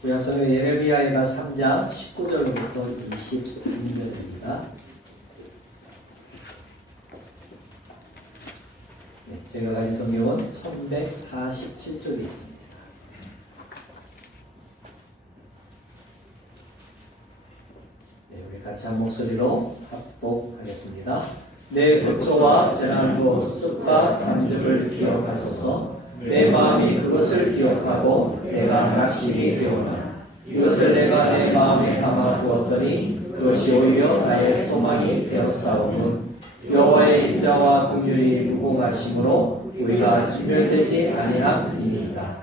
구약성경 예레미야가 3장 19절부터 23절입니다. 제가 가진 성경은 1147쪽에 있습니다. 우리 같이 한 목소리로 합독하겠습니다. 내 고초와 재난도 습과 남집을 기억하소서. 내 마음이 그것을 기억하고 내가 낙심이 되오나 이것을 내가 내 마음에 담아 두었더니 그것이 오히려 나의 소망이 되었사오니 여호와의 인자와 긍휼이 무궁하심으로 우리가 진멸되지 아니함이니이다.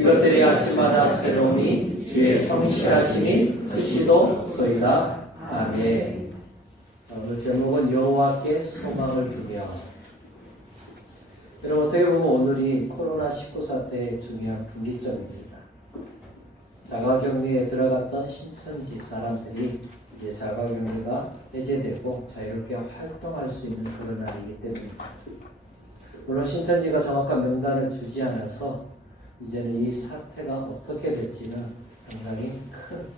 이것들이 아침마다 새로우니 주의 성실하심이 크시도소이다. 아멘. 오늘 제목은 여호와께 소망을 두며. 여러분, 어떻게 보면 오늘이 코로나19 사태의 중요한 분기점입니다. 자가격리에 들어갔던 신천지 사람들이 이제 자가격리가 해제되고 자유롭게 활동할 수 있는 그런 날이기 때문입니다. 물론 신천지가 정확한 명단을 주지 않아서 이제는 이 사태가 어떻게 될지는 상당히 큰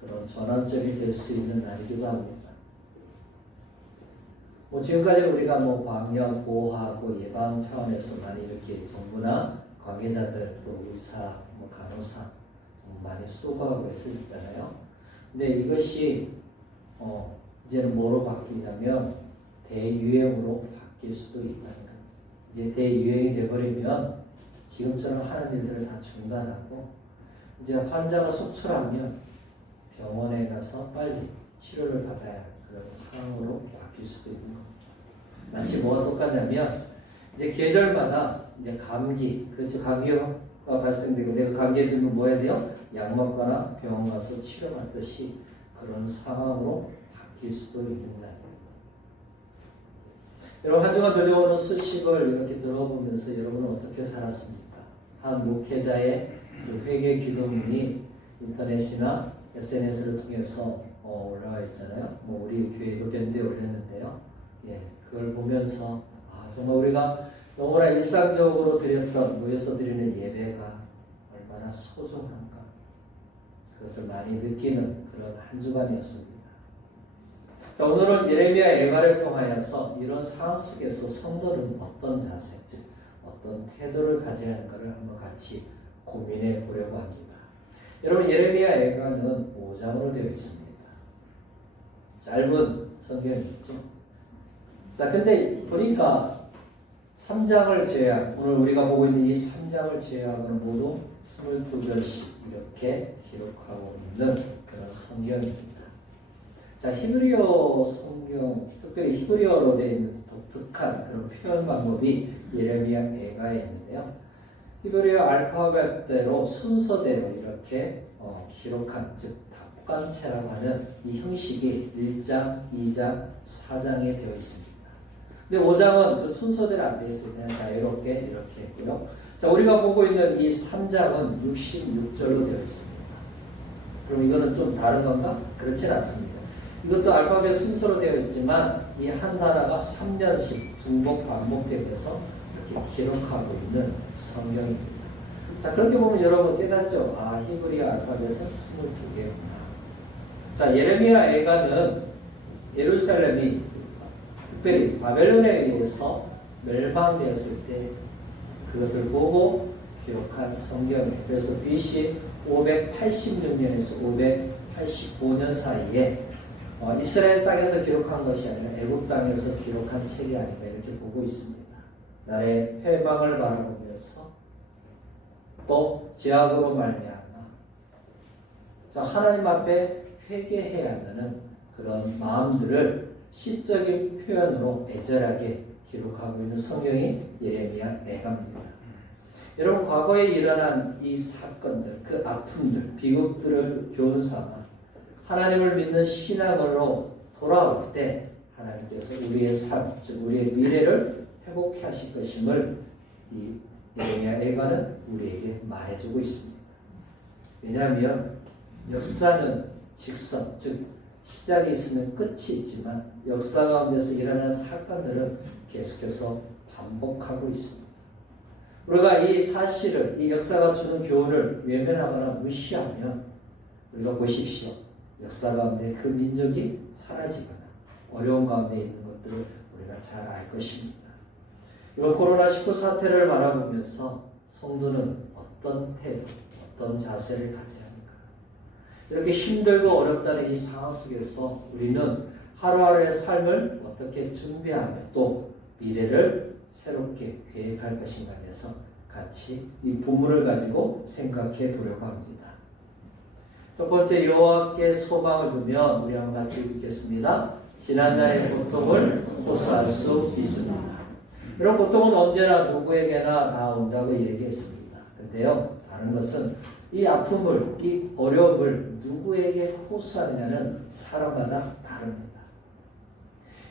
그런 전환점이 될 수 있는 날이기도 합니다. 지금까지 우리가 방역 보호하고 예방 차원에서 많이 이렇게 정부나 관계자들 또 의사, 간호사 많이 수고하고 했었잖아요. 근데 이것이 이제는 뭐로 바뀌냐면 대유행으로 바뀔 수도 있다는 거예요. 이제 대유행이 돼버리면 지금처럼 하는 일들을 다 중단하고 이제 환자가 속출하면 병원에 가서 빨리 치료를 받아야 할 그런 상황으로 바뀔 수도 있는 겁니다. 마치 뭐가 똑같냐면 이제 계절마다 이제 감기, 그렇죠? 감기가 발생되고 내가 감기에 들면 뭐 해야 돼요? 약 먹거나 병원 가서 치료받듯이 그런 상황으로 바뀔 수도 있는 날입니다. 여러분, 한 주간 들려오는 소식을 이렇게 들어보면서 여러분은 어떻게 살았습니까? 한 목회자의 그 회개 기도문이 인터넷이나 SNS를 통해서 올라와 있잖아요. 우리 교회도 밴드에 올렸는데요. 그걸 보면서 정말 우리가 너무나 일상적으로 모여서 드리는 예배가 얼마나 소중한가 그것을 많이 느끼는 그런 한 주간이었습니다. 자, 오늘은 예레미야 애가를 통하여서 이런 상황 속에서 성도는 어떤 자세, 즉 어떤 태도를 가져야 하는가를 한번 같이 고민해 보려고 합니다. 여러분, 예레미야 애가는 5장으로 되어 있습니다. 짧은 성경이죠. 자, 근데 보니까 3장을 제외한, 오늘 우리가 보고 있는 이 3장을 제외하고는 모두 22절씩 이렇게 기록하고 있는 그런 성경입니다. 자, 히브리어 성경, 특별히 히브리어로 되어 있는 독특한 그런 표현 방법이 예레미야 애가에 있는데요. 히브리어 알파벳대로 순서대로 이렇게 기록한, 즉 답관체라고 하는 이 형식이 1장, 2장, 4장에 되어 있습니다. 근데 5장은 그 순서대로 안 되어 있어요. 그냥 자유롭게 이렇게 했고요. 자, 우리가 보고 있는 이 3장은 66절로 되어 있습니다. 그럼 이거는 좀 다른 건가? 그렇진 않습니다. 이것도 알파벳 순서로 되어 있지만 이 한 나라가 3년씩 중복 반복되면서 이렇게 기록하고 있는 성경입니다. 자, 그렇게 보면 여러분 깨닫죠? 히브리어 알파벳은 22개구나. 자, 예레미야 애가는 예루살렘이 특별히 바벨론에 의해서 멸망되었을 때 그것을 보고 기록한 성경이에요. 그래서 BC 586년에서 585년 사이에 이스라엘 땅에서 기록한 것이 아니라 애굽 땅에서 기록한 책이 아닌가 이렇게 보고 있습니다. 나라의 패망을 바라보면서 또 죄악으로 말미암아 하나님 앞에 회개해야 한다는 그런 마음들을 시적인 표현으로 애절하게 기록하고 있는 성경이 예레미야 애가입니다. 여러분, 과거에 일어난 이 사건들, 그 아픔들, 비극들을 교훈삼아 하나님을 믿는 신앙으로 돌아올 때 하나님께서 우리의 삶, 즉 우리의 미래를 회복해 하실 것임을 이 예레미야 애가는 우리에게 말해주고 있습니다. 왜냐하면 역사는 직선, 즉 시작이 있으면 끝이 있지만 역사 가운데서 일어나는 사건들은 계속해서 반복하고 있습니다. 우리가 이 사실을, 이 역사가 주는 교훈을 외면하거나 무시하면 우리가 보십시오. 역사 가운데 그 민족이 사라지거나 어려운 가운데 있는 것들을 우리가 잘 알 것입니다. 이번 코로나19 사태를 바라보면서 성도는 어떤 태도, 어떤 자세를 가져야 합니까? 이렇게 힘들고 어렵다는 이 상황 속에서 우리는 하루하루의 삶을 어떻게 준비하며 또 미래를 새롭게 계획할 것인가 해서 같이 이 본문을 가지고 생각해 보려고 합니다. 첫 번째, 여호와께 소망을 두면 우리 한번 같이 읽겠습니다. 지난날의 고통을 호소할 수 있습니다. 이런 고통은 언제나 누구에게나 다 온다고 얘기했습니다. 근데요, 다른 것은 이 아픔을, 이 어려움을 누구에게 호소하느냐는 사람마다 다릅니다.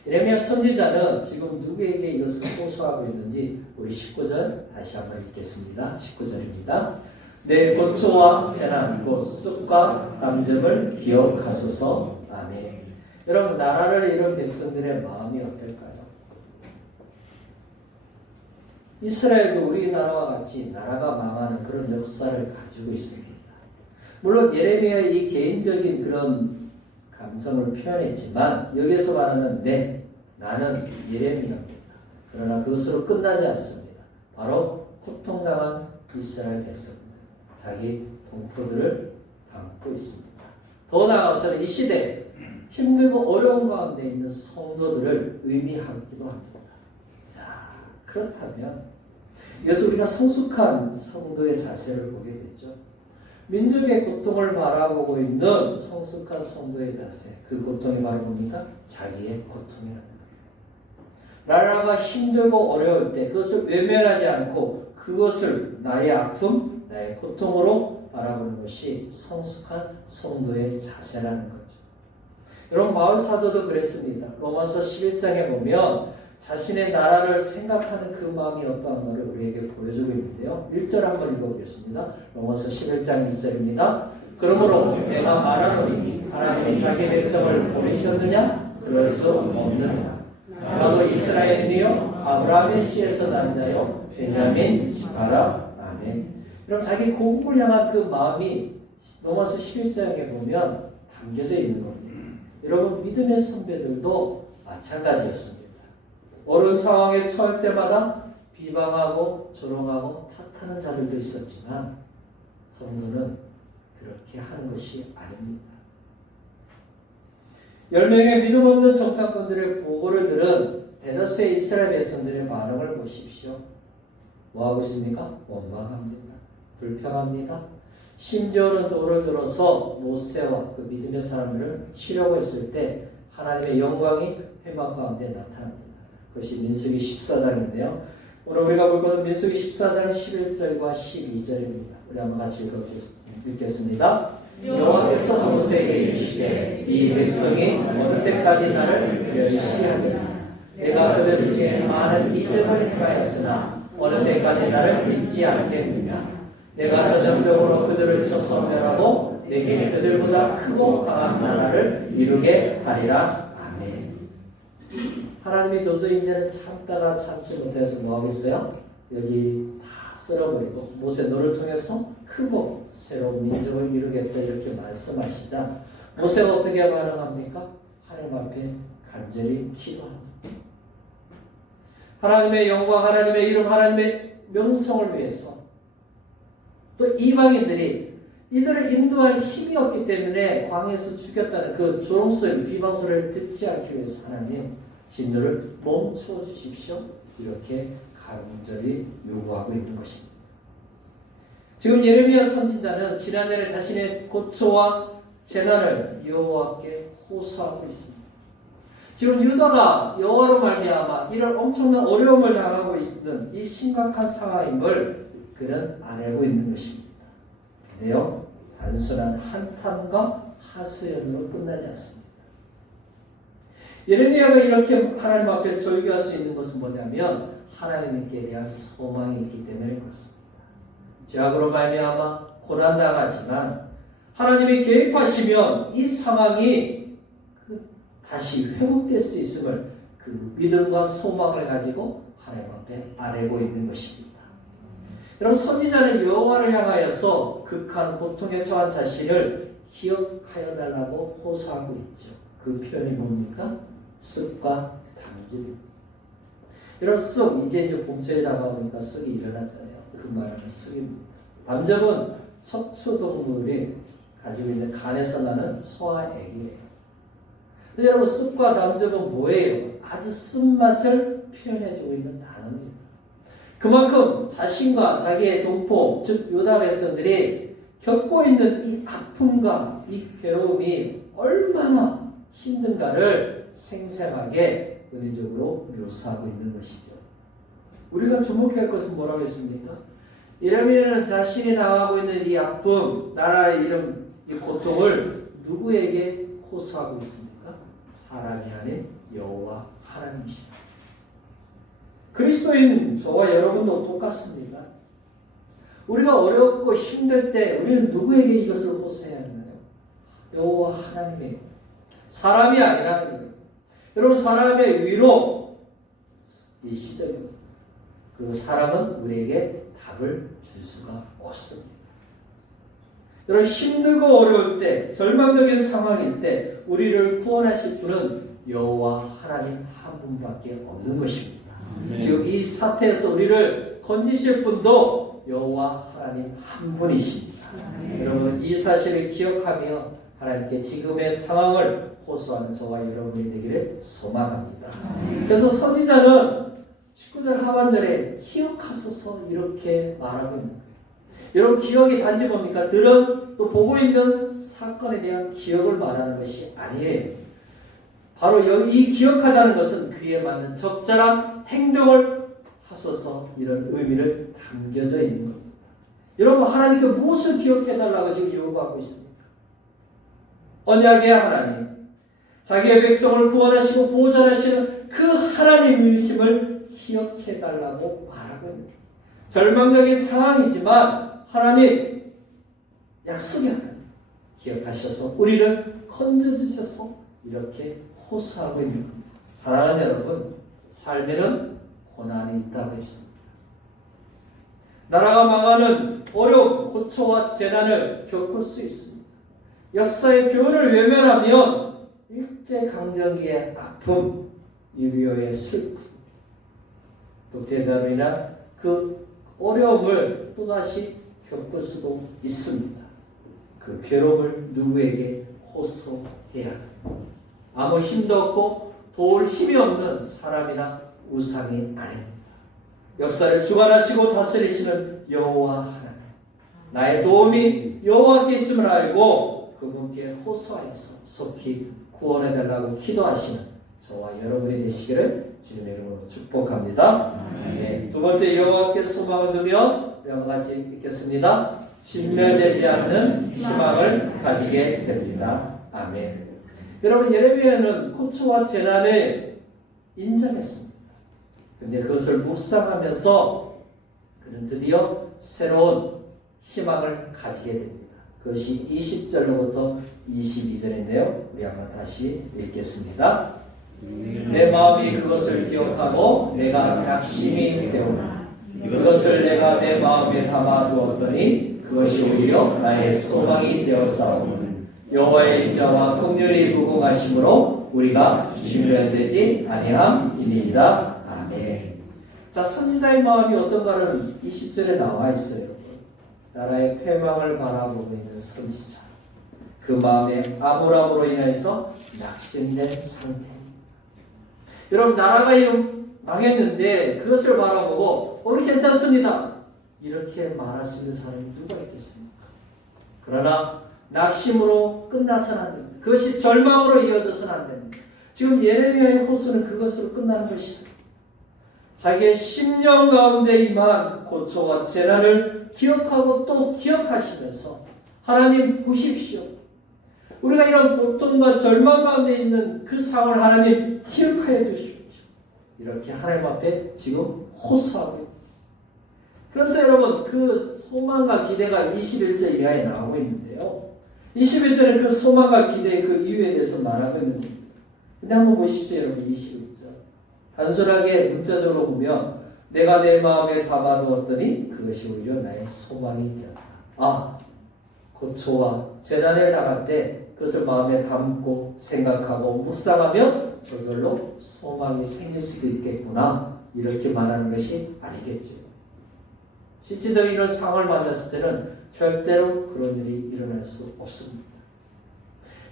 예레미야 선지자는 지금 누구에게 이것을 호소하고 있는지 우리 19절 다시 한번 읽겠습니다. 19절입니다. 내 고초와 재난, 곧 쑥과 담점을 기억하소서. 아멘. 여러분, 나라를 잃은 백성들의 마음이 어떨까요? 이스라엘도 우리나라와 같이 나라가 망하는 그런 역사를 가지고 있습니다. 물론 예레미야의 이 개인적인 그런 감성을 표현했지만 여기에서 말하는 나는 예레미야입니다. 그러나 그것으로 끝나지 않습니다. 바로 고통당한 이스라엘 백성들, 자기 동포들을 담고 있습니다. 더 나아가서는 이 시대에 힘들고 어려운 가운데 있는 성도들을 의미하기도 합니다. 자, 그렇다면 이것을 우리가 성숙한 성도의 자세를 보게 되죠. 민족의 고통을 바라보고 있는 성숙한 성도의 자세, 그 고통이 바로 뭡니까? 자기의 고통이라는 거예요. 나라가 힘들고 어려울 때 그것을 외면하지 않고 그것을 나의 아픔, 나의 고통으로 바라보는 것이 성숙한 성도의 자세라는 거죠. 여러분, 바울 사도도 그랬습니다. 로마서 11장에 보면 자신의 나라를 생각하는 그 마음이 어떠한가를 우리에게 보여주고 있는데요. 1절 한번 읽어보겠습니다. 로마서 11장 1절입니다. 그러므로 내가 말하노니 하나님이 자기 백성을 보내셨느냐? 그럴 수 없느니라. 나도 이스라엘이요 아브라함의 씨에서 난 자요 베냐민 지파라. 아멘. 그럼 자기 고국을 향한 그 마음이 로마서 11장에 보면 담겨져 있는 겁니다. 여러분, 믿음의 선배들도 마찬가지였습니다. 어려운 상황에 처할 때마다 비방하고 조롱하고 탓하는 자들도 있었지만 성도는 그렇게 하는 것이 아닙니다. 10명의 믿음 없는 정탐꾼들의 보고를 들은 대다수의 이스라엘 백성들의 반응을 보십시오. 뭐하고 있습니까? 원망합니다. 불평합니다. 심지어는 돌을 들어서 모세와 그 믿음의 사람들을 치려고 했을 때 하나님의 영광이 회막 가운데 나타납니다. 그것이 민수기 14장인데요. 오늘 우리가 볼 것은 민수기 14장 11절과 12절입니다. 우리 한번 같이 읽겠습니다. 여호와께서 모세에게 이르시되 이 백성이 어느 때까지 나를 멸시하리라. 내가 그들 중에 많은 이적을 행하였으나 어느 때까지 나를 믿지 않겠느냐. 내가 전적으로 그들을 쳐서 멸하고 내게 그들보다 크고 강한 나라를 이루게 하리라. 아멘. 하나님이 도저히 이제는 참다가 참지 못해서 뭐 하겠어요? 여기 다 쓸어버리고 모세 너를 통해서 크고 새로운 민족을 이루겠다 이렇게 말씀하시자 모세가 어떻게 반응합니까? 하나님 앞에 간절히 기도합니다. 하나님의 영광, 하나님의 이름, 하나님의 명성을 위해서 또 이방인들이 이들을 인도할 힘이 없기 때문에 광야에서 죽였다는 그 조롱소리, 비방소리를 듣지 않기 위해서 하나님 진노를 멈춰 주십시오. 이렇게 간절히 요구하고 있는 것입니다. 지금 예레미야 선지자는 지난날에 자신의 고초와 재난을 여호와께 호소하고 있습니다. 지금 유다가 여호와로 말미암아 이런 엄청난 어려움을 당하고 있는 이 심각한 상황임을 그는 알고 있는 것입니다. 근데요, 단순한 한탄과 하소연으로 끝나지 않습니다. 예레미야가 이렇게 하나님 앞에 절규할 수 있는 것은 뭐냐면 하나님께 대한 소망이 있기 때문에 그렇습니다. 죄악으로 말미암아 고난당하지만 하나님이 개입하시면 이 상황이 다시 회복될 수 있음을 그 믿음과 소망을 가지고 하나님 앞에 아뢰고 있는 것입니다. 여러분 선지자는 여호와를 향하여서 극한 고통에 처한 자신을 기억하여 달라고 호소하고 있죠. 그 표현이 뭡니까? 쓱과 담즙입니다. 여러분 쓱 이제 봄철이 다가오니까 쓱이 일어났잖아요. 그 말하는 쓱입니다. 담즙은 척추동물이 가지고 있는 간에서 나는 소화액이에요. 여러분 쓱과 담즙은 뭐예요? 아주 쓴맛을 표현해주고 있는 단어입니다. 그만큼 자신과 자기의 동포 즉 유다 백성들이 겪고 있는 이 아픔과 이 괴로움이 얼마나 힘든가를 생생하게 은혜적으로 묘사하고 있는 것이죠. 우리가 주목해야 할 것은 뭐라고 했습니까? 예레미야는 자신이 당하고 있는 이 아픔, 나라의 이런 이 고통을 누구에게 호소하고 있습니까? 사람이 아닌 여호와 하나님이십니다. 그리스도인 저와 여러분도 똑같습니다. 우리가 어렵고 힘들 때 우리는 누구에게 이것을 호소해야 하나요? 여호와 하나님이에요. 사람이 아니라는 거예요. 여러분 사람의 위로 이 시절입니다. 그 사람은 우리에게 답을 줄 수가 없습니다. 여러분 힘들고 어려울 때, 절망적인 상황일 때 우리를 구원하실 분은 여호와 하나님 한 분밖에 없는 것입니다. 지금 이 사태에서 우리를 건지실 분도 여호와 하나님 한 분이십니다. 여러분 이 사실을 기억하며 하나님께 지금의 상황을 호소하는 저와 여러분이 되기를 소망합니다. 그래서 선지자는 19절 하반절에 기억하소서 이렇게 말하고 있는 거예요. 여러분 기억이 단지 뭡니까? 들은 또 보고 있는 사건에 대한 기억을 말하는 것이 아니에요. 바로 이 기억하다는 것은 그에 맞는 적절한 행동을 하소서 이런 의미를 담겨져 있는 겁니다. 여러분 하나님께 무엇을 기억해달라고 지금 요구하고 있습니까? 언약의 하나님, 자기의 백성을 구원하시고 보존하시는 그 하나님이심을 기억해달라고 말하고 있는 거예요. 절망적인 상황이지만 하나님 약속이 하나님 기억하셔서 우리를 건져주셔서 이렇게 호소하고 있는 겁니다. 사랑하는 여러분, 삶에는 고난이 있다고 했습니다. 나라가 망하는 어려움, 고초와 재난을 겪을 수 있습니다. 역사의 교훈을 외면하면 일제강점기의 아픔, 6.25의 슬픔, 독재자로 인한 그 어려움을 또다시 겪을 수도 있습니다. 그 괴로움을 누구에게 호소해야 합니다. 아무 힘도 없고 도울 힘이 없는 사람이나 우상이 아닙니다. 역사를 주관하시고 다스리시는 여호와 하나님, 나의 도움이 여호와께 있음을 알고 그분께 호소하여서 속히 구원해달라고 기도하시는 저와 여러분이 되시기를 주님의 이름으로 축복합니다. 네, 두 번째 여호와께 소망을 두며 우리 같이 읽겠습니다. 진멸되지 않는 희망을 가지게 됩니다. 아멘. 여러분 예레미야는 고초와 재난을 인정했습니다. 그런데 그것을 묵상하면서 그는 드디어 새로운 희망을 가지게 됩니다. 그것이 20절로부터 22절인데요. 우리 한번 다시 읽겠습니다. 내 마음이 그것을 기억하고 내가 낙심이 되오나 그것을 내가 내 마음에 담아두었더니 그것이 오히려 나의 소망이 되었사오니 여호와의 인자와 긍휼이 무궁하심으로 우리가 진멸되지 아니함이니이다. 아멘. 자, 선지자의 마음이 어떤가는 20절에 나와 있어요. 나라의 패망을 바라보고 있는 선지자. 그 마음에 암울함으로 인해서 낙심된 상태입니다. 여러분 나라가 망했는데 그것을 바라보고 우리 괜찮습니다. 이렇게 말할 수 있는 사람이 누가 있겠습니까? 그러나 낙심으로 끝나서는 안 됩니다. 그것이 절망으로 이어져서는 안 됩니다. 지금 예레미야의 호소는 그것으로 끝나는 것이다. 자기의 심령 가운데 임한 고초와 재난을 기억하고 또 기억하시면서 하나님 보십시오. 우리가 이런 고통과 절망 가운데 있는 그 상황을 하나님 기억하여 주십시오. 이렇게 하나님 앞에 지금 호소하고 있습니다. 그러면서 여러분 그 소망과 기대가 21절 이하에 나오고 있는데요. 21절은 그 소망과 기대의 그 이유에 대해서 말하고 있는 겁니다. 근데 한번 보십시오 여러분 21절. 단순하게 문자적으로 보면 내가 내 마음에 담아두었더니 그것이 오히려 나의 소망이 되었다. 고초와 재난에 당할 때 그것을 마음에 담고 생각하고 묵상하면 저절로 소망이 생길 수도 있겠구나, 이렇게 말하는 것이 아니겠죠. 실질적인 이런 상황을 만났을 때는 절대로 그런 일이 일어날 수 없습니다.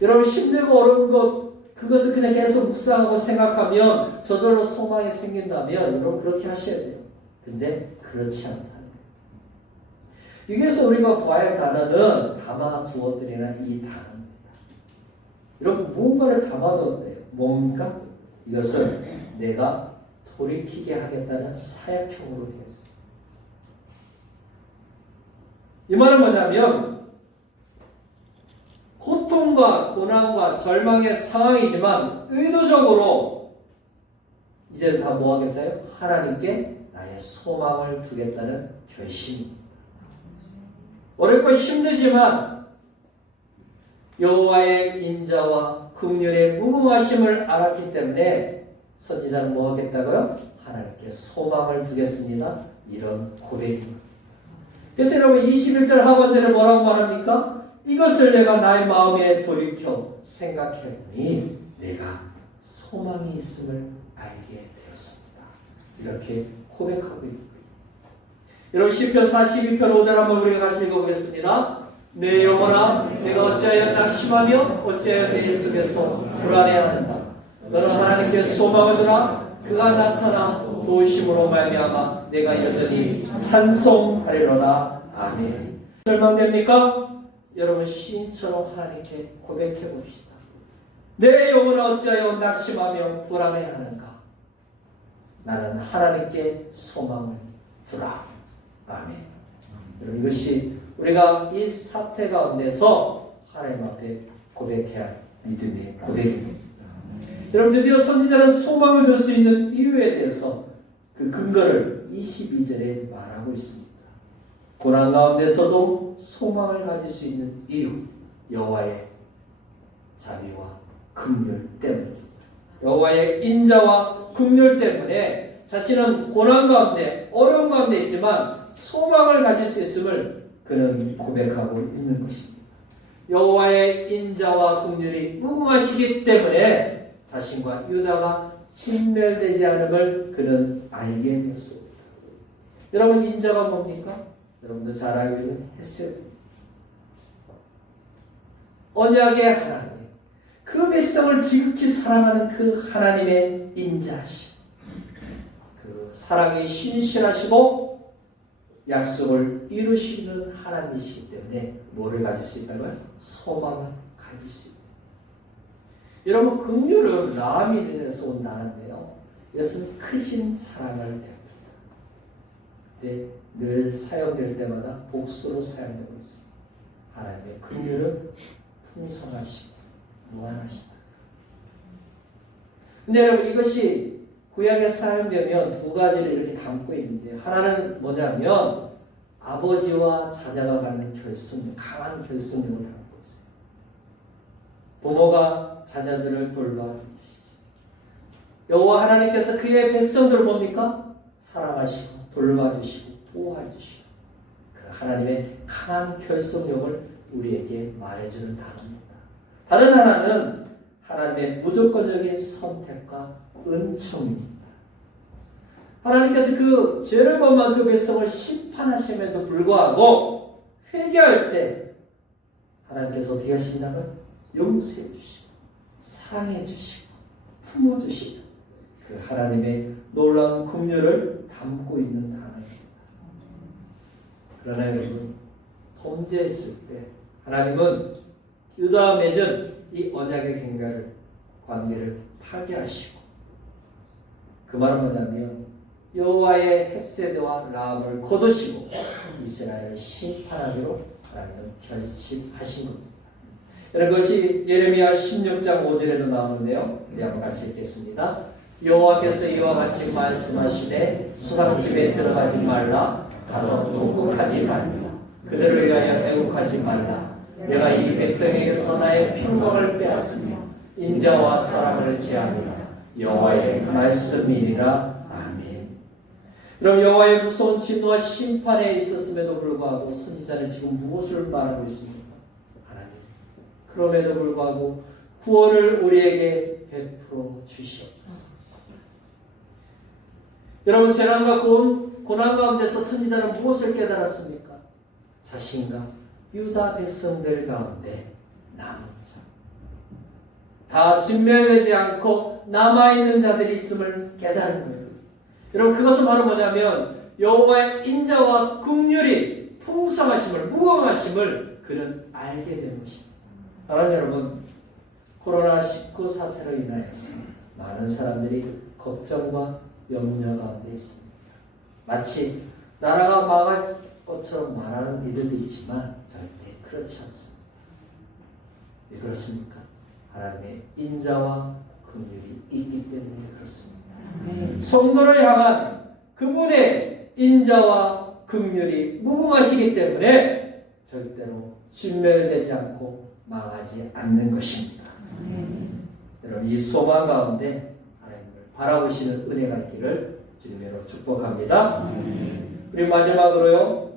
여러분, 힘들고 어려운 것, 그것을 그냥 계속 묵상하고 생각하면 저절로 소망이 생긴다면 여러분 그렇게 하셔야 돼요. 근데 그렇지 않다는 거예요. 여기에서 우리가 봐야 할 단어는 담아두었더니나 이 단어입니다. 여러분, 무언가를 담아두었대요. 뭡니까? 이것을 내가 돌이키게 하겠다는 사약형으로 되어 있습니다. 이 말은 뭐냐면 고통과 고난과 절망의 상황이지만 의도적으로 이제 다 뭐 하겠다요? 하나님께 나의 소망을 두겠다는 결심입니다. 어렵고 힘들지만 여호와의 인자와 긍휼의 무궁하심을 알았기 때문에 선지자는 뭐 하겠다고요? 하나님께 소망을 두겠습니다. 이런 고백입니다. 그래서 여러분 21절 하반절에 뭐라고 말합니까? 이것을 내가 나의 마음에 돌이켜 생각해보니 내가 소망이 있음을 알게 되었습니다. 이렇게 고백하고 있습니다. 여러분 시편 42편 5절 한번 우리가 같이 읽어보겠습니다. 내 영혼아, 내가 어찌하여 낙심하며 어찌하여 내 속에서 불안해하는가? 너는 하나님께 소망을 두라. 그가 나타나 도우심으로 말미암아 내가 여전히 찬송하리로다. 아멘. 절망됩니까? 여러분 시인처럼 하나님께 고백해 봅시다. 내 영혼아 어찌하여 낙심하며 불안해하는가? 나는 하나님께 소망을 두라. 아멘. 여러분 이것이 우리가 이 사태 가운데서 하나님 앞에 고백해야 할 믿음의 고백입니다. 여러분 드디어 선지자는 소망을 줄 수 있는 이유에 대해서 그 근거를 22절에 말하고 있습니다. 고난 가운데서도 소망을 가질 수 있는 이유, 여호와의 자비와 긍휼 때문입니다. 여호와의 인자와 긍휼 때문에 자신은 고난 가운데 어려운 가운데 있지만 소망을 가질 수 있음을 그는 고백하고 있는 것입니다. 여호와의 인자와 긍휼이 무궁하시기 때문에 자신과 유다가 진멸되지 않음을 그는 알게 되었습니다. 여러분 인자가 뭡니까? 여러분도 잘 알고 있는 헤세드, 언약의 하나님, 그 백성을 지극히 사랑하는 그 하나님의 인자하심, 그 사랑이 신실하시고 약속을 이루시는 하나님이시기 때문에 뭐를 가질 수 있다고요? 소망을 가질 수 있다. 여러분 긍휼은 라함에서 온 단어인데요, 이것은 크신 사랑을 배웁니다. 근데 늘 사용될 때마다 복수로 사용되고 있습니다. 하나님의 긍휼은 풍성하시고 무한하시다. 근데 여러분 이것이 구약에 사용되면 두 가지를 이렇게 담고 있는데, 하나는 뭐냐면 아버지와 자녀가 갖는 결속력, 강한 결속력을 담고 있어요. 부모가 자녀들을 돌봐주시죠. 여호와 하나님께서 그의 백성들을 뭡니까? 사랑하시고 돌봐주시고 보호해주시고, 그 하나님의 강한 결속력을 우리에게 말해주는 단어입니다. 다른 하나는 하나님의 무조건적인 선택과 은총입니다. 하나님께서 그 죄를 범한 그 백성을 심판하심에도 불구하고 회개할 때 하나님께서 어떻게 하신다고요? 용서해 주시고 사랑해 주시고 품어 주시고, 그 하나님의 놀라운 긍휼을 담고 있는 단어입니다. 그러나 여러분 범죄했을 때 하나님은 유다와 맺은 이 언약의 관계를 파괴하시고, 그 말은 뭐냐면 여호와의 헤세드와 라합을 거두시고 이스라엘을 심판하기로 하나님은 결심하신 겁니다. 여러분 그것이 예레미야 16장 5절에도 나오는데요. 우리 한번 같이 읽겠습니다. 여호와께서 이와 같이 말씀하시되 소상집에 들어가지 말라, 가서 통곡하지 말며 그들을 위하여 애곡하지 말라. 내가 이 백성에게서 나의 평강을 빼앗으며 인자와 사랑을 제하노라. 여호와의 말씀이니라. 아멘. 여러분 이것이 구약에 사용되면 두 가지를 이렇게 담고 있는데, 하나는 뭐냐면 아버지와 자녀가 갖는 결속력, 강한 결속력을 담고 있어요. 부모가 자녀들을 돌봐주시죠. 여호와 하나님께서 그의 백성에게서 나의 평강을 빼앗으며 인자와 사랑을 제하노라. 여호와의 말씀이니라. 아멘. 여러분 여호와의 무서운 진노와 심판에 있었음에도 불구하고 선지자는 지금 무엇을 말하고 있습니까? 하나님 그럼에도 불구하고 구원을 우리에게 베풀어 주시옵소서. 여러분 재난과 고난 가운데서 선지자는 무엇을 깨달았습니까? 자신과 유다 백성들 가운데 남은 자, 다 진멸되지 않고 남아있는 자들이 있음을 깨달은 거예요. 여러분 그것은 바로 뭐냐면 여호와의 인자와 긍휼이 풍성하심을 무궁하심을 그는 알게 된 것입니다. 사랑하는 여러분, 코로나19 사태로 인하여서 많은 사람들이 걱정과 염려 가운데 있습니다. 마치 나라가 망할 것처럼 말하는 이들도 있지만 절대 그렇지 않습니다. 왜 그렇습니까? 하나님의 인자와 긍휼이 있기 때문에 그렇습니다. 성도를 향한 그분의 인자와 긍휼이 무궁하시기 때문에 절대로 진멸되지 않고 망하지 않는 것입니다. 여러분 이 소망 가운데 하나님을 바라보시는 은혜가 있기를 주님으로 축복합니다. 우리 마지막으로요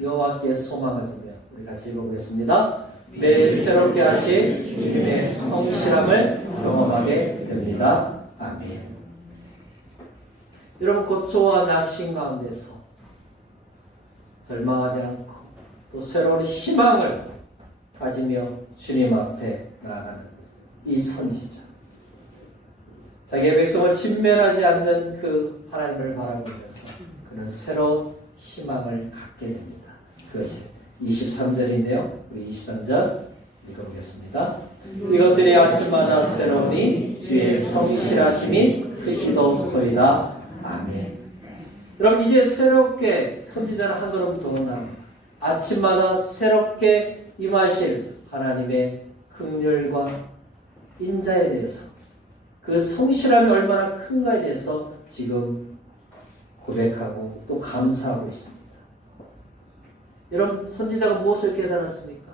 여호와께 소망을 두며 우리 같이 읽어보겠습니다. 매일 새롭게 하신 주님의 성실함을 경험하게 됩니다. 아멘. 여러분 고초와 낙심 가운데서 절망하지 않고 또 새로운 희망을 가지며 주님 앞에 나아가는 이 선지자, 자기의 백성을 진멸하지 않는 그 하나님을 바라보면서 그는 새로운 희망을 갖게 됩니다. 그것이 23절인데요. 우리 23절 읽어보겠습니다. 이것들이 아침마다 새로우니 주의 성실하심이 크시도소이다. 아멘. 그럼 이제 새롭게 선지자는 한 걸음 더 나갑니다. 아침마다 새롭게 임하실 하나님의 긍휼과 인자에 대해서 그 성실함이 얼마나 큰가에 대해서 지금 고백하고 또 감사하고 있습니다. 여러분 선지자가 무엇을 깨달았습니까?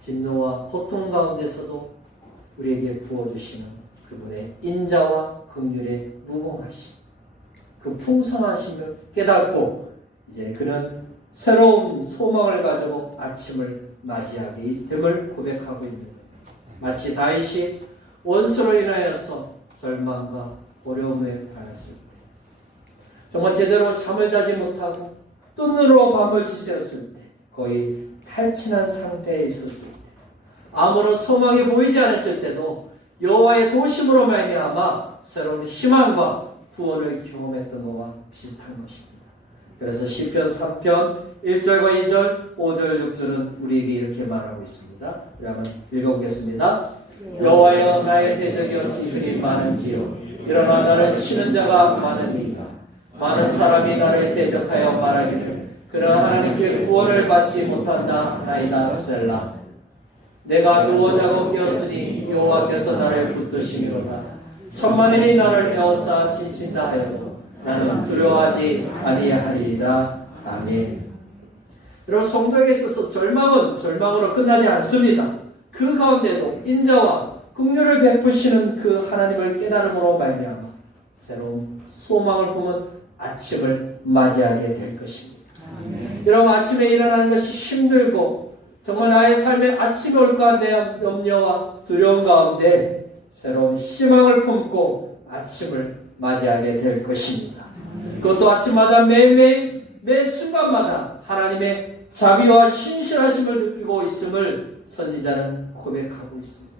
진노와 고통 가운데서도 우리에게 부어주시는 그분의 인자와 긍휼의 무궁하심, 그 풍성하심을 깨닫고 이제 그는 새로운 소망을 가지고 아침을 맞이하게 됨을 고백하고 있는 거예요. 마치 다윗이 원수로 인하여서 절망과 어려움에 빠졌을 때, 정말 제대로 잠을 자지 못하고 뜬 눈으로 밤을 지새웠을 때, 거의 탈진한 상태에 있었을 때, 아무런 소망이 보이지 않았을 때도 여호와의 도심으로 말미암아 새로운 희망과 구원을 경험했던 것과 비슷한 것입니다. 그래서 시편 3편 1절과 2절, 5절, 6절은 우리에게 이렇게 말하고 있습니다. 우리 한번 읽어보겠습니다. 여호와여 나의 대적이 어찌 그리 많은지요. 일어나 나를 치는 자가 많으니까. 많은 사람이 나를 대적하여 말하기를 그러나 하나님께 구원을 받지 못한다 나이다 셀라. 내가 누워 자고 깨었으니 여호와께서 나를 붙드시미로다. 천만인이 나를 에워싸 진친다 하여도 나는 두려워하지 아니하리이다. 아멘. 여러분 성도에게 있어서 절망은 절망으로 끝나지 않습니다. 그 가운데도 인자와 긍휼을 베푸시는 그 하나님을 깨달음으로 말미암아 새로운 소망을 보면 아침을 맞이하게 될 것입니다. 아멘. 여러분 아침에 일어나는 것이 힘들고 정말 나의 삶에 아침이 올까 대한 염려와 두려움 가운데 새로운 희망을 품고 아침을 맞이하게 될 것입니다. 그것도 아침마다 매일매일 매 순간마다 하나님의 자비와 신실하심을 느끼고 있음을 선지자는 고백하고 있습니다.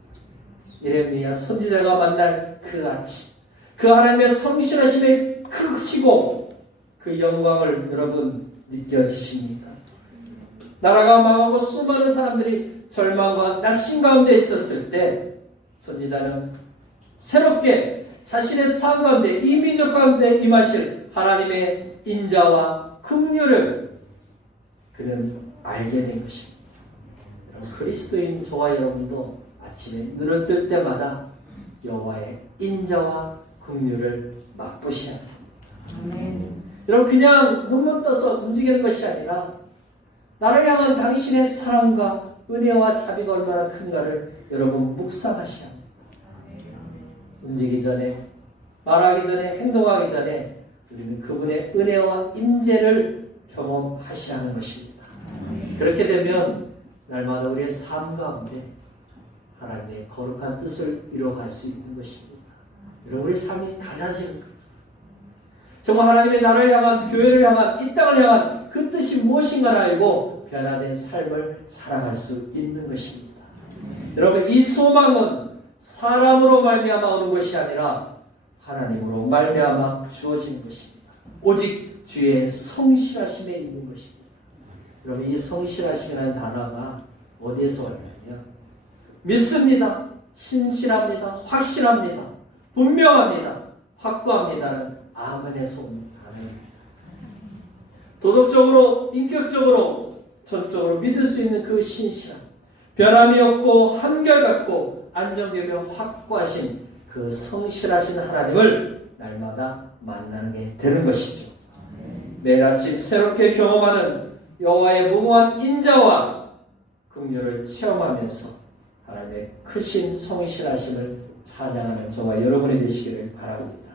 예레미야 선지자가 만날 그 아침, 그 하나님의 성실하심이 크시고 그 영광을 여러분 느껴지십니까? 나라가 망하고 수많은 사람들이 절망과 낙심 가운데 있었을 때 선지자는 새롭게 자신의 삶 가운데 이 민족 가운데 임하실 하나님의 인자와 긍휼을 그는 알게 된 것입니다. 여러분, 그리스도인 저와 여러분도 아침에 눈을 뜰 때마다 여호와의 인자와 긍휼을 맛보셔야 합니다. 여러분 그냥 눈만 떠서 움직이는 것이 아니라 나를 향한 당신의 사랑과 은혜와 자비가 얼마나 큰가를 여러분 묵상하셔야 합니다. 움직이기 전에, 말하기 전에, 행동하기 전에 우리는 그분의 은혜와 임재를 경험하셔야 하는 것입니다. 그렇게 되면 날마다 우리의 삶 가운데 하나님의 거룩한 뜻을 이뤄갈 수 있는 것입니다. 여러분, 우리 삶이 달라지는 거예요. 정말 하나님의 나라를 향한, 교회를 향한, 이 땅을 향한 그 뜻이 무엇인가를 알고 변화된 삶을 살아갈 수 있는 것입니다. 여러분, 이 소망은 사람으로 말미암아 오는 것이 아니라 하나님으로 말미암아 주어지는 것입니다. 오직 주의 성실하심에 있는 것입니다. 여러분, 이 성실하심이라는 단어가 어디에서 왔냐면 믿습니다, 신실합니다, 확실합니다, 분명합니다, 확고합니다는 아멘에서 온 단어입니다. 도덕적으로, 인격적으로, 전적으로 믿을 수 있는 그 신실함, 변함이 없고 한결같고 안정되며 확고하신 그 성실하신 하나님을 날마다 만나게 되는 것이죠. 매일 아침 새롭게 경험하는 여호와의 무궁한 인자와 긍휼을 체험하면서 하나님의 크신 성실하심을 찬양하는 저와 여러분이 되시기를 바랍니다.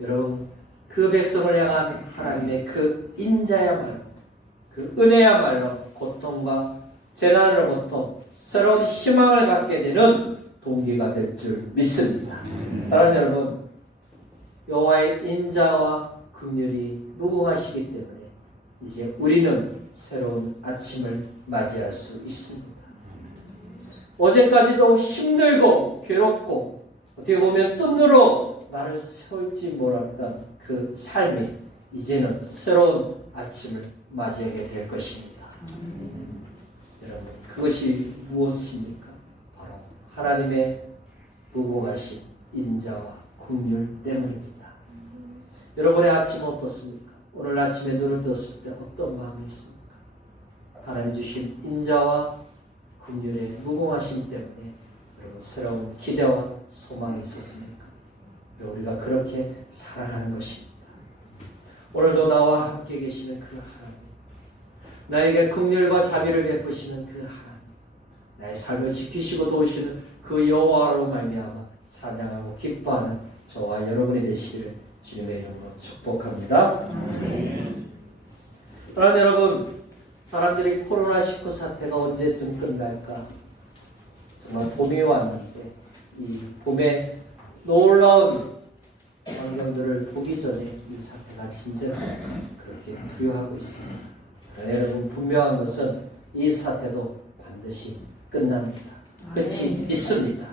여러분, 그 백성을 향한 하나님의 그 인자야말로, 그 은혜야말로 고통과 재난으로부터 새로운 희망을 갖게 되는 동기가 될 줄 믿습니다. 사랑하는 여러분, 여호와의 인자와 긍휼이 무궁하시기 때문에 이제 우리는 새로운 아침을 맞이할 수 있습니다. 어제까지도 힘들고 괴롭고 어떻게 보면 뜸으로 나를 세울지 몰랐던 그 삶이 이제는 새로운 아침을 맞이하게 될 것입니다. 여러분, 그것이 무엇입니까? 바로 하나님의 무궁하신 인자와 긍휼 때문입니다. 여러분의 아침은 어떻습니까? 오늘 아침에 눈을 떴을 때 어떤 마음이 있습니까? 하나님 주신 인자와 긍휼의 무궁하심 때문에 여러분 새로운 기대와 소망이 있었습니까? 우리가 그렇게 살아가는 것입니다. 오늘도 나와 함께 계시는 그 하나님, 나에게 긍휼과 자비를 베푸시는 그 하나님, 나의 삶을 지키시고 도우시는 그 여호와로 말미암아 찬양하고 기뻐하는 저와 여러분이 되시기를 주님의 이름으로 축복합니다. 그러나 여러분, 사람들이 코로나19 사태가 언제쯤 끝날까? 정말 봄이 왔는데 이 봄에 놀라운 광경들을 보기 전에 이 사태가 진정하게 그렇게 두려워하고 있습니다. 그러나 여러분, 분명한 것은 이 사태도 반드시 끝납니다. 끝이 있습니다.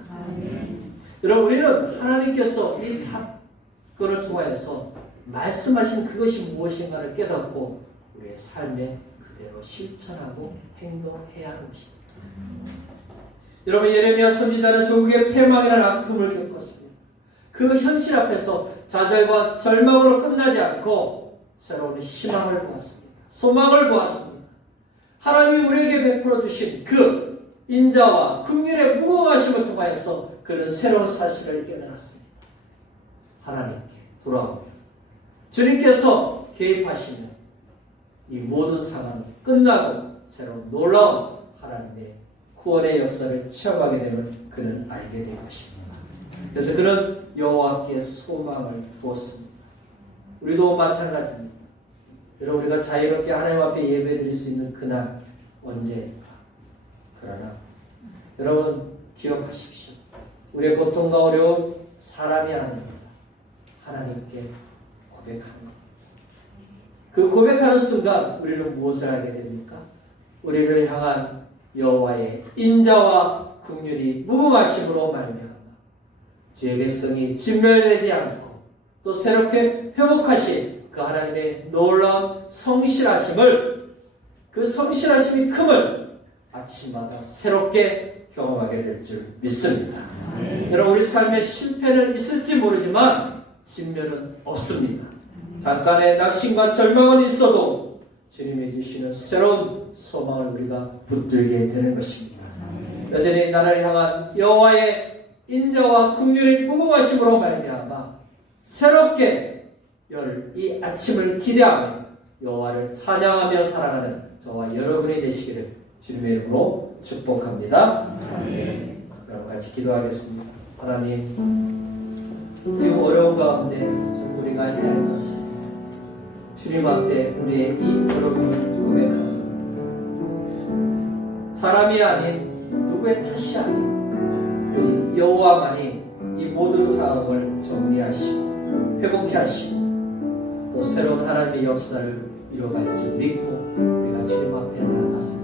여러분, 우리는 하나님께서 이 사건을 통하여서 말씀하신 그것이 무엇인가를 깨닫고 우리의 삶에 그대로 실천하고 행동해야 하는 것입니다. 여러분, 예레미야 선지자는 조국의 패망이라는 아픔을 겪었습니다. 그 현실 앞에서 좌절과 절망으로 끝나지 않고 새로운 희망을 보았습니다. 소망을 보았습니다. 하나님이 우리에게 베풀어 주신 그 인자와 긍휼의 무궁하심을 통하여서 그는 새로운 사실을 깨달았습니다. 하나님께 돌아오며 주님께서 개입하시면 이 모든 상황이 끝나고 새로운 놀라운 하나님의 구원의 역사를 체험하게 되면 그는 알게 될 것입니다. 그래서 그는 여호와께 소망을 두었습니다. 우리도 마찬가지입니다. 여러분, 우리가 자유롭게 하나님 앞에 예배드릴 수 있는 그날 언제일까? 그러나 여러분, 기억하십시오. 우리의 고통과 어려움 사람이 아닙니다. 하나님께 고백하는 것. 그 고백하는 순간 우리는 무엇을 하게 됩니까? 우리를 향한 여호와의 인자와 긍휼이 무궁하심으로 말미암아 주의 백성이 진멸되지 않고 또 새롭게 회복하신 그 하나님의 놀라운 성실하심을, 그 성실하심이 큼을 아침마다 새롭게 경험하게 될 줄 믿습니다. 여러분, 우리 삶에 실패는 있을지 모르지만 진멸은 없습니다. 잠깐의 낙심과 절망은 있어도 주님이 주시는 새로운 소망을 우리가 붙들게 되는 것입니다. 여전히 나를 향한 여호와의 인자와 긍휼의 무궁하심으로 말미암아 새롭게 이 아침을 기대하며 여호와를 찬양하며 살아가는 저와 여러분이 되시기를 주님의 이름으로 축복합니다. 네. 그럼 같이 기도하겠습니다. 하나님, 지금 어려운 가운데 우리가 해야 할 것을 주님 앞에 우리의 이 어려움을 고백합니다. 사람이 아닌 누구의 탓이 아닌 오직 여호와만이 이 모든 상황을 정리하시고 회복케 하시고 또 새로운 하나님의 역사를 이뤄갈 줄 믿고 우리가 주님 앞에 나아갑니다.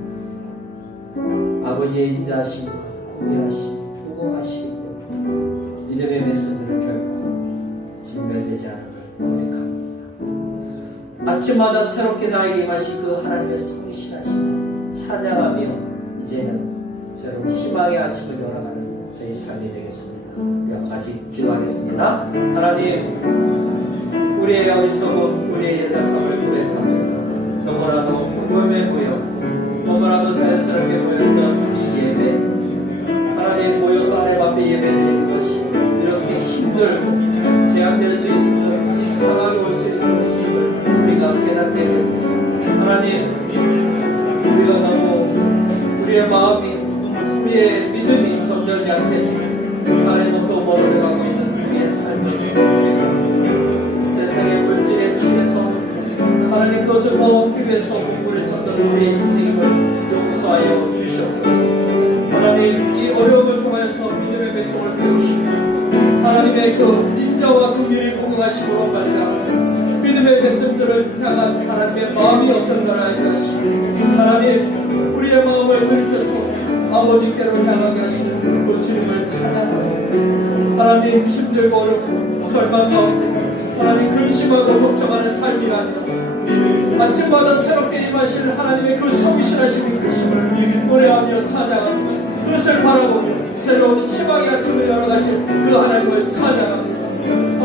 아버지의 인자하심과 공의하심, 무공하시기 때문에 믿음의 메시지를 결코 진멸되지 않을 걸 고백합니다. 아침마다 새롭게 나에게 임하신 그 하나님의 성실하심 찬양하며 이제는 새로운 희망의 아침을 열어가는 저희 삶이 되겠습니다. 우리가 같이 기도하겠습니다. 하나님, 우리의 어리석음, 우리의 연약함을 고백합니다. 너무나도 평범해 보였고 너무나도 자연스럽게 보였던 이 예배, 하나님 모여서 하나님 앞에 예배드리는 것이 이렇게 힘들고 제한될 수 있는 이 상황이 올 수 있는 것을 우리가 깨닫게 됩니다. 하나님, 우리가 너무 우리의 마음이 우리의 믿음이 점점 약해지고 하나님은 또 멀어져가고 있는 우리의 삶을 생각합니다. 세상의 물질에 취해서 하나님 그것을 더 얻기 위해서 공부를 쳤던 우리의 인생을 용서하여 주시옵소서. 하나님, 이 어려움을 통해서 믿음의 백성을 배우시고 하나님의 그 인자와 긍휼이 공급하심으로 말미암아 믿음의 백성들을 향한 하나님의 마음이 어떤가를 알게 하시고 하나님, 우리의 마음을 돌이켜서 아버지께로 향하게 하시는 그 주님을 찬양하고 하나님, 힘들고 어렵고 절망 가운데 하나님 근심하고 걱정하는 삶이 아니라 아침마다 새롭게 임하실 하나님의 그 성실하신 크심을 노래하며 찬양하며 그것을 바라보며 새로운 희망의 아침을 열어가신 그 하나님을 찬양합니다.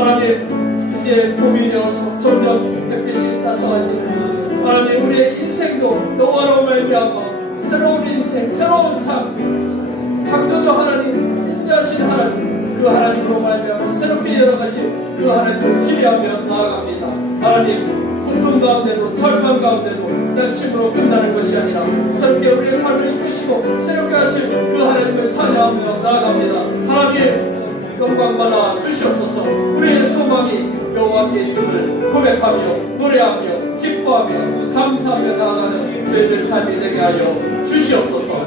하나님, 이제 봄이 되어서 점점 햇빛이 따스워지는 하나님, 우리의 인생도 여호와로 말미암아 새로운 인생, 새로운 삶, 창조주 하나님, 인자하신 하나님, 그 하나님으로 말미암아 새롭게 열어가신 그 하나님을 기대하며 나아갑니다. 하나님, 고통 가운데도 절망 가운데도 낙심으로 끝나는 것이 아니라 새롭게 우리의 삶을 이끄시고 새롭게 하실 그 하나님을 찬양하며 나아갑니다. 하나님, 영광 받아 주시옵소서. 우리의 소망이 여호와께 있음을 고백하며 노래하며 기뻐하며 감사하며 나아가는 저희들 삶이 되게 하여 주시옵소서.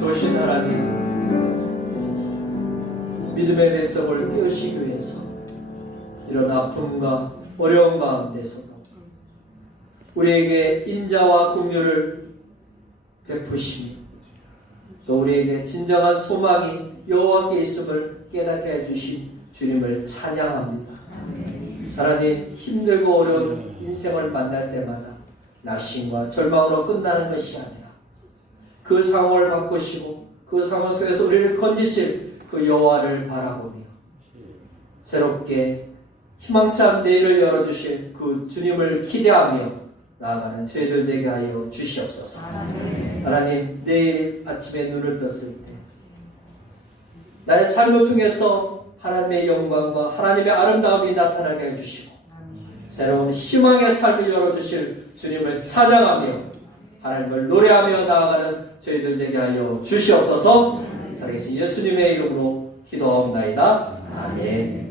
좋으신 하나님, 믿음의 백성을 깨우시기 위해서 이런 아픔과 어려움 가운데서도 우리에게 인자와 긍휼을 베푸시며 또 우리에게 진정한 소망이 여호와께 있음을 깨닫게 해주신 주님을 찬양합니다. 하나님, 힘들고 어려운 인생을 만날 때마다 낙심과 절망으로 끝나는 것이 아니라 그 상황을 바꾸시고 그 상황 속에서 우리를 건지실 그 여호와를 바라보며 새롭게 희망찬 내일을 열어주실 그 주님을 기대하며 나아가는 저희들 되게 하여 주시옵소서. 하나님, 내일 아침에 눈을 떴을 때 나의 삶을 통해서 하나님의 영광과 하나님의 아름다움이 나타나게 해주시고 새로운 희망의 삶을 열어주실 주님을 찬양하며 하나님을 노래하며 나아가는 저희들 되게 하여 주시옵소서. 살아계신 예수님의 이름으로 기도하옵나이다. 아멘.